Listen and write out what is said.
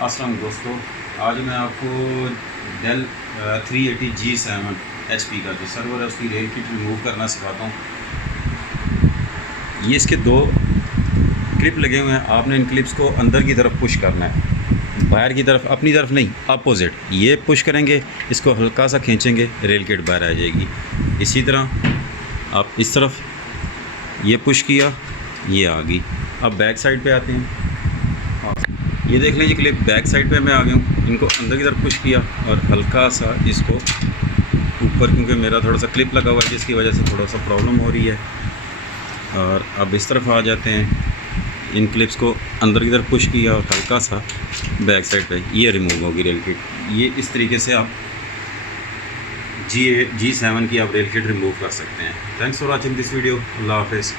अस्सलाम दोस्तों, आज मैं आपको डेल 380G7 HP का जो सर्वर है उसकी रेल किट रिमूव करना सिखाता हूँ। ये इसके दो क्लिप लगे हुए हैं। आपने इन क्लिप्स को अंदर की तरफ पुश करना है, बाहर की तरफ, अपनी तरफ नहीं, अपोजिट। ये पुश करेंगे, इसको हल्का सा खींचेंगे, रेल किट बाहर आ जाएगी। इसी तरह आप इस तरफ ये पुश किया, ये आ गई। अब बैक साइड पे आते हैं। ये देख लीजिए क्लिप बैक साइड पे मैं आ गया हूँ। इनको अंदर की तरफ पुश किया और हल्का सा इसको ऊपर, क्योंकि मेरा थोड़ा सा क्लिप लगा हुआ है जिसकी वजह से थोड़ा सा प्रॉब्लम हो रही है। और अब इस तरफ आ जाते हैं। इन क्लिप्स को अंदर की तरफ पुश किया और हल्का सा बैक साइड पे ये रिमूव होगी रेल किट। ये इस तरीके से आप G7 की आप रेल किट रिमूव कर सकते हैं। Thanks for watching this video. अल्लाह हाफिज़।